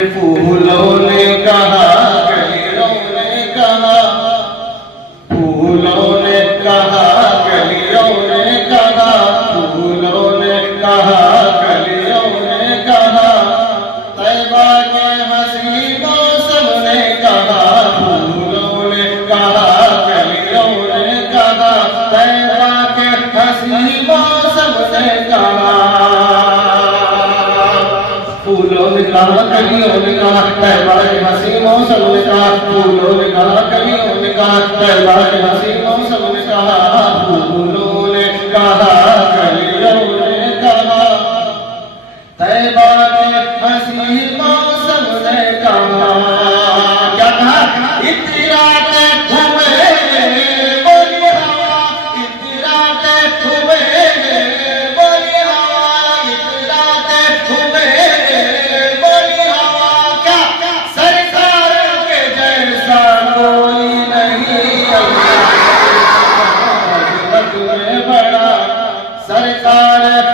फूलों ने कहा, कलियों ने कहा, फूलों ने कहा, कलियों ने कहा, फूलों ने कहा, कलियों ने कहा, तैबा के हंसी मौसम ने कहा, फूलों ने कहा, कलियों ने कहा, तैबा के हंसी मौसम ने कहा। फूलों ने कहा, कलियों ने कहा, तैबा के हंसी मौसम ने कहा, फूलों ने कहा, कलियों ने कहा, तैबा के हंसी मौसम ने कहा, फूलों ने कहा, कलियों ने कहा, तैबा के हंसी मौसम ने कहा। क्या कहा? इतराते घूमे बोली हवा, इतराते घूमे बोली हवा, इतराते घूमे बोली हवा। क्या सरकार के जैसा कोई नहीं, अल्लाह में बड़ा सरकार